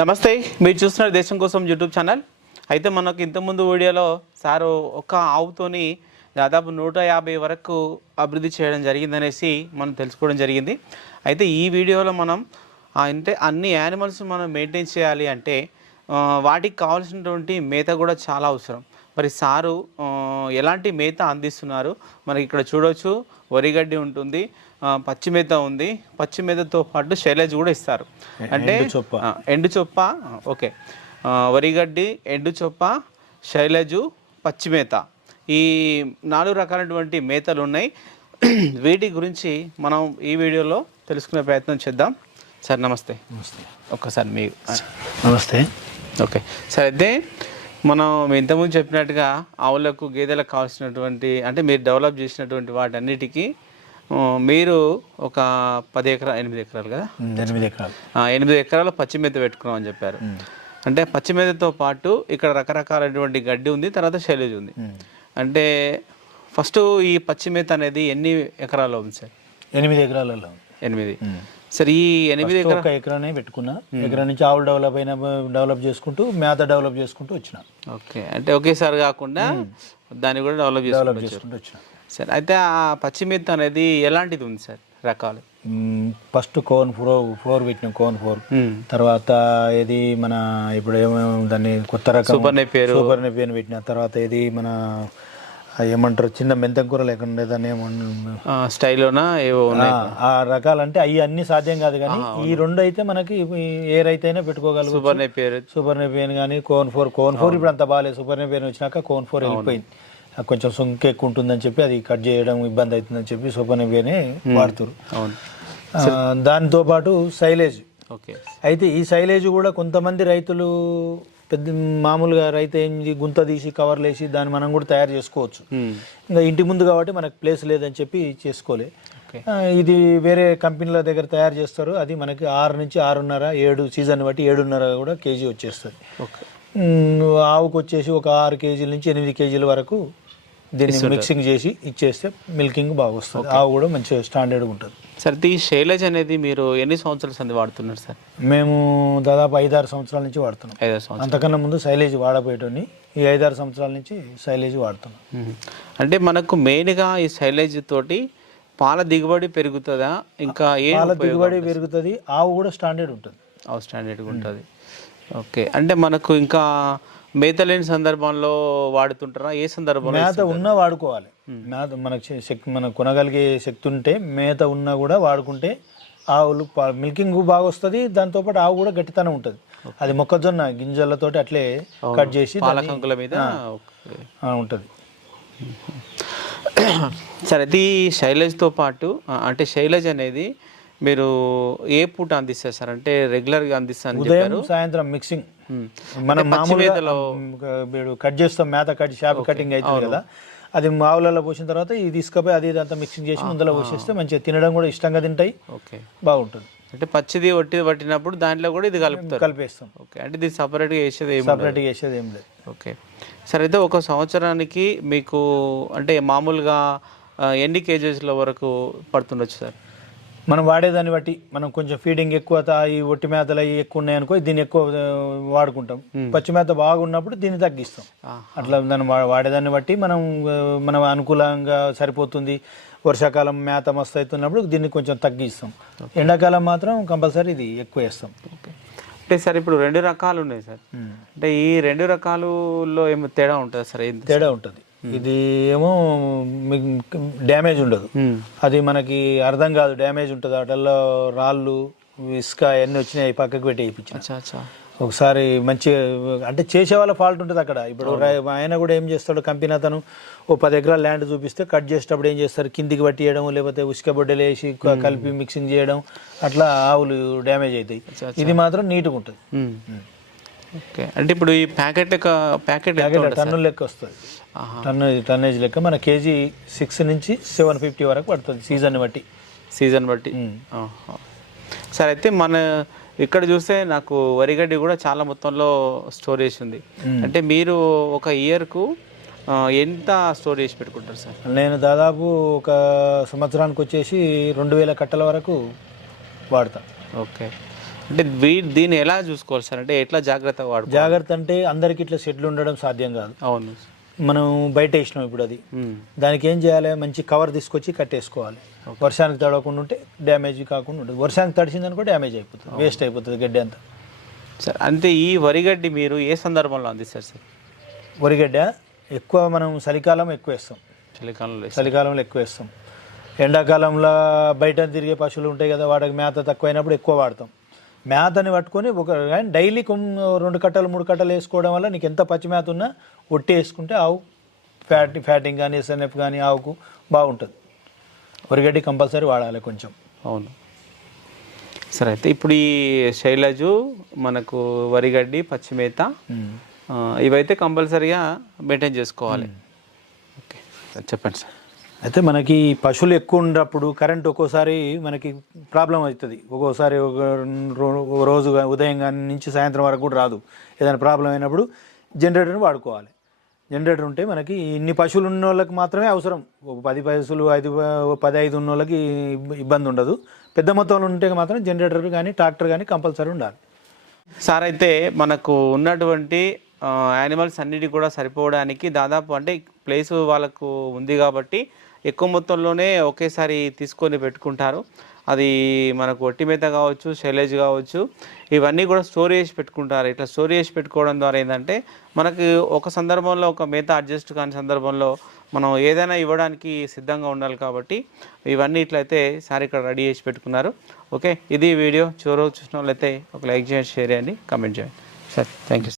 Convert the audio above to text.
నమస్తే, మీరు చూస్తున్నారు దేశం కోసం యూట్యూబ్ ఛానల్. అయితే మనకు ఇంతకుముందు వీడియోలో సారు ఒక ఆవుతోని దాదాపు 150 వరకు అభివృద్ధి చేయడం జరిగిందనేసి మనం తెలుసుకోవడం జరిగింది. అయితే ఈ వీడియోలో మనం అంటే అన్ని యానిమల్స్ మనం మెయింటైన్ చేయాలి అంటే వాటికి కావాల్సినటువంటి మేత కూడా చాలా అవసరం. మరి సారు ఎలాంటి మేత అందిస్తున్నారు మనకి ఇక్కడ చూడవచ్చు. వరిగడ్డి ఉంటుంది, పచ్చి మేత ఉంది, పచ్చి మేతతో పాటు శైలేజ్ కూడా ఇస్తారు. అంటే ఎండు చొప్ప, ఓకే, వరిగడ్డి, ఎండు చొప్ప, శైలేజు, పచ్చి మేత, ఈ 4 రకాలైనటువంటి మేతలు ఉన్నాయి. వీటి గురించి మనం ఈ వీడియోలో తెలుసుకునే ప్రయత్నం చేద్దాం. సార్ నమస్తే. నమస్తే. ఒక్కసారి మీ నమస్తే. ఓకే సార్, అయితే మనం ఇంతకుముందు చెప్పినట్టుగా ఆవులకు గేదెలకు కావాల్సినటువంటి అంటే మీరు డెవలప్ చేసినటువంటి వాటన్నిటికీ మీరు ఒక 8 ఎకరాలు కదా, 8 ఎకరాల పచ్చి మేత పెట్టుకున్నాం అని చెప్పారు. అంటే పచ్చి మేతతో పాటు ఇక్కడ రకరకాలైనటువంటి గడ్డి ఉంది, తర్వాత శైలేజ్ ఉంది. అంటే ఫస్ట్ ఈ పచ్చి మేత అనేది ఎన్ని ఎకరాల్లో ఉంది సార్? 8 ఎకరాలలో. 8. సరే, ఈ 8 ఎకరానే పెట్టుకున్నా. ఎకరా నుంచి ఆవులు డెవలప్ చేసుకుంటూ మేత డెవలప్ చేసుకుంటూ వచ్చిన. ఓకే, అంటే ఒకేసారి కాకుండా దాన్ని కూడా డెవలప్ చేసుకుంటూ వచ్చిన. సరే, అయితే ఆ పచ్చి మేత అనేది ఎలాంటిది ఉంది సార్ రకాలు? ఫస్ట్ కోన్ ఫ్లోర్ పెట్టినాం, కోన్ ఫ్లోర్. తర్వాత ఇది మన ఇప్పుడు ఏమేమి దాన్ని కొత్త రకం సూపర్ నెపియర్ పెట్టిన. తర్వాత ఇది మన ఏమంటారు, చిన్న మెంతం కూర లేకుండా దాన్ని స్టైల్లోనా ఏవో ఆ రకాలంటే అవి అన్ని సాధ్యం కాదు. కానీ ఈ 2 అయితే మనకి ఏ రైతు అయినా పెట్టుకోగలరు. సూపర్ నెపియర్ కానీ కోన్ ఫోర్ ఇప్పుడు అంత బాగాలేదు. సూపర్ నెపియర్ వచ్చినాక కోన్ ఫోర్ వెళ్ళిపోయింది. కొంచెం సొంక ఎక్కువ ఉంటుందని చెప్పి అది కట్ చేయడం ఇబ్బంది అవుతుందని చెప్పి సూపర్ నెపియర్ని వాడుతారు. దాంతో పాటు శైలేజ్. అయితే ఈ శైలేజ్ కూడా కొంతమంది రైతులు పెద్ద మామూలుగా రైతు ఏంది గుంత తీసి కవర్లు వేసి దాన్ని మనం కూడా తయారు చేసుకోవచ్చు. ఇంకా ఇంటి ముందు కాబట్టి మనకు ప్లేస్ లేదని చెప్పి చేసుకోలే. ఇది వేరే కంపెనీల దగ్గర తయారు చేస్తారు. అది మనకి 6 నుంచి 6.5, 7 సీజన్ బట్టి 7.5 కూడా కేజీ వచ్చేస్తుంది. ఆవుకు వచ్చేసి ఒక 6 కేజీల నుంచి 8 కేజీల వరకు దీన్ని మిక్సింగ్ చేసి ఇచ్చేస్తే మిల్కింగ్ బాగా వస్తుంది. ఆవు కూడా మంచిగా స్టాండర్డ్గా ఉంటుంది. సార్, ఈ శైలేజ్ అనేది మీరు ఎన్ని సంవత్సరాల సంది వాడుతున్నారు సార్? మేము దాదాపు 5-6 సంవత్సరాల నుంచి వాడుతున్నాం. 5 సంవత్సరాలు. అంతకన్నా ముందు శైలేజ్ వాడపోయేటోని. ఈ 5-6 సంవత్సరాల నుంచి శైలేజ్ వాడుతున్నాం. అంటే మనకు మెయిన్గా ఈ శైలేజ్ తోటి పాల దిగుబడి పెరుగుతుందా? ఇంకా పాల దిగుబడి పెరుగుతుంది, ఆవు కూడా స్టాండర్డ్ ఉంటుంది. ఆవు స్టాండర్డ్గా ఉంటుంది. ఓకే, అంటే మనకు ఇంకా మేత లేని సందర్భంలో వాడుతుంటారా? ఏ సందర్భంలో? మేత ఉన్నా వాడుకోవాలి. మేత మనకు కొనగలిగే శక్తి ఉంటే మేత ఉన్నా కూడా వాడుకుంటే ఆవులు మిల్కింగ్ బాగా వస్తుంది. దాంతోపాటు ఆవు కూడా గట్టితనం ఉంటుంది. అది మొక్కజొన్న గింజలతోటి అట్లే కట్ చేసి పాలకంకుల మీద ఉంటుంది. సరే, ఇది శైలేజ్తో పాటు అంటే శైలేజ్ అనేది మీరు ఏ పూట అందిస్తారు సార్? అంటే రెగ్యులర్గా అందిస్తాను, ఉదయం సాయంత్రం మిక్సింగ్. మనం మామూలుగా కట్ చేస్తాం, మేత షాప్ కటింగ్ అవుతుంది కదా, అది ఆవులలో పోసిన తర్వాత ఇది తీసుకుపోయి అది ఇదంతా మిక్సింగ్ చేసి ముందర పోసేస్తే మంచిగా తినడం కూడా ఇష్టంగా తింటాయి. ఓకే, బాగుంటుంది. అంటే పచ్చిది పట్టినప్పుడు దాంట్లో కూడా ఇది కలిపేస్తాం. ఓకే, అంటే ఇది సపరేట్గా వేసేది ఏం లేదు. ఓకే, సరే, అయితే ఒక సంవత్సరానికి మీకు అంటే మామూలుగా ఎన్ని కేజీస్ల వరకు పడుతుండొచ్చు సార్? మనం వాడేదాన్ని బట్టి, మనం కొంచెం ఫీడింగ్ ఎక్కువ, ఈ ఒట్టి మేతలు అవి ఎక్కువ ఉన్నాయనుకో దీన్ని ఎక్కువ వాడుకుంటాం. పచ్చి మేత బాగున్నప్పుడు దీన్ని తగ్గిస్తాం. అట్లా దాన్ని వాడేదాన్ని బట్టి మనం అనుకూలంగా సరిపోతుంది. వర్షాకాలం మేత మస్తు అవుతున్నప్పుడు దీన్ని కొంచెం తగ్గిస్తాం. ఎండాకాలం మాత్రం కంపల్సరీ ఇది ఎక్కువ వేస్తాం. అంటే సార్, ఇప్పుడు 2 రకాలు ఉన్నాయి సార్. అంటే ఈ 2 రకాలలో ఏమో తేడా ఉంటుంది సార్? తేడా ఉంటుంది. ఇది ఏమో డ్యామేజ్ ఉండదు, అది మనకి అర్థం కాదు. డ్యామేజ్ ఉంటుంది, వాటిల్లో రాళ్ళు ఇసుక అన్నీ వచ్చినాయి, పక్కకు పెట్టి వేయించిన. ఒకసారి మంచిగా అంటే చేసే వాళ్ళ ఫాల్ట్ ఉంటుంది అక్కడ. ఇప్పుడు ఆయన కూడా ఏం చేస్తాడు, కంపెనీ అతను 10 ఎకరాల ల్యాండ్ చూపిస్తే కట్ చేసేటప్పుడు ఏం చేస్తారు, కిందికి పట్టియడం లేకపోతే ఉసుక బొడ్డలు వేసి కలిపి మిక్సింగ్ చేయడం, అట్లా ఆవులు డ్యామేజ్ అవుతాయి. ఇది మాత్రం నీట్గా ఉంటుంది. ఓకే, అంటే ఇప్పుడు ఈ ప్యాకెట్ టన్నుల లెక్క వస్తుంది. టన్నేజ్ లెక్క మన కేజీ 6 నుంచి 750 వరకు పడుతుంది సీజన్ బట్టి. సరే, అయితే మన ఇక్కడ చూస్తే నాకు వరిగడ్డి కూడా చాలా మొత్తంలో స్టోరేజ్ ఉంది. అంటే మీరు ఒక ఇయర్కు ఎంత స్టోర్ చేసి పెట్టుకుంటారు సార్? నేను దాదాపు ఒక సంవత్సరానికి వచ్చేసి 2000 కట్టల వరకు వాడతా. ఓకే, అంటే దీన్ని ఎలా చూసుకోవాలి సార్, అంటే ఎట్లా జాగ్రత్తగా వాడుకోవాలి? జాగ్రత్త అంటే అందరికి ఇట్లా షెడ్లు ఉండడం సాధ్యం కాదు. అవును. మనం బయట వేసినాం ఇప్పుడు, అది దానికి ఏం చేయాలి, మంచి కవర్ తీసుకొచ్చి కట్టేసుకోవాలి. వర్షానికి తడవకుండా ఉంటే డ్యామేజ్ కాకుండా ఉంటుంది. వర్షానికి తడిచిందనుకో డ్యామేజ్ అయిపోతుంది, వేస్ట్ అయిపోతుంది గడ్డి అంతా. సార్ అంటే ఈ వరిగడ్డి మీరు ఏ సందర్భంలో అందిస్తారు సార్? వరిగడ్డ ఎక్కువ మనం చలికాలం ఎక్కువ వేస్తాం. చలికాలంలో ఎక్కువ వేస్తాం. ఎండాకాలంలో బయట తిరిగే పశువులు ఉంటాయి కదా, వాటికి మేత తక్కువైనప్పుడు ఎక్కువ వాడతాం. మేతని పట్టుకొని కానీ డైలీ 2 కట్టలు 3 కట్టలు వేసుకోవడం వల్ల నీకు ఎంత పచ్చి మేత ఉన్నా ఒట్టి వేసుకుంటే ఆవు ఫ్యాటింగ్ కానీ ఎస్ఎన్ఎఫ్ కానీ ఆవుకు బాగుంటుంది. వరిగడ్డి కంపల్సరీ వాడాలి కొంచెం. అవును. సరే, అయితే ఇప్పుడు ఈ శైలజు మనకు వరిగడ్డి పచ్చిమేత ఇవైతే కంపల్సరీగా మెయింటైన్ చేసుకోవాలి. ఓకే సార్, చెప్పండి సార్. అయితే మనకి పశువులు ఎక్కువ ఉన్నప్పుడు కరెంట్ ఒక్కోసారి మనకి ప్రాబ్లం అవుతుంది. ఒక్కోసారి ఒక రోజు ఉదయం నుంచి సాయంత్రం వరకు కూడా రాదు. ఏదైనా ప్రాబ్లం అయినప్పుడు జనరేటర్ని వాడుకోవాలి. జనరేటర్ ఉంటే మనకి ఇన్ని పశువులు ఉన్న వాళ్ళకి మాత్రమే అవసరం. 10 పశువులు 15 ఉన్న వాళ్ళకి ఇబ్బంది ఉండదు. పెద్ద మొత్తంలో ఉంటే మాత్రం జనరేటర్ కానీ ట్రాక్టర్ కానీ కంపల్సరీ ఉండాలి. సార్ అయితే మనకు ఉన్నటువంటి యానిమల్స్ అన్నిటి కూడా సరిపోవడానికి దాదాపు అంటే ప్లేస్ వాళ్ళకు ఉంది కాబట్టి ఎక్కువ మొత్తంలోనే ఒకేసారి తీసుకొని పెట్టుకుంటారు. అది మనకు ఒట్టి మేత కావచ్చు, శైలేజ్ కావచ్చు, ఇవన్నీ కూడా స్టోర్ చేసి పెట్టుకుంటారు. ఇట్లా స్టోర్ చేసి పెట్టుకోవడం ద్వారా ఏంటంటే మనకి ఒక సందర్భంలో ఒక మేత అడ్జస్ట్ కాని సందర్భంలో మనం ఏదైనా ఇవ్వడానికి సిద్ధంగా ఉండాలి. కాబట్టి ఇవన్నీ ఇట్లయితే సార్ ఇక్కడ రెడీ చేసి పెట్టుకున్నారు. ఓకే, ఇది వీడియో చివరి చూసిన వాళ్ళైతే ఒక లైక్ చేయండి, షేర్ చేయండి, కామెంట్ చేయండి. Sir thank you.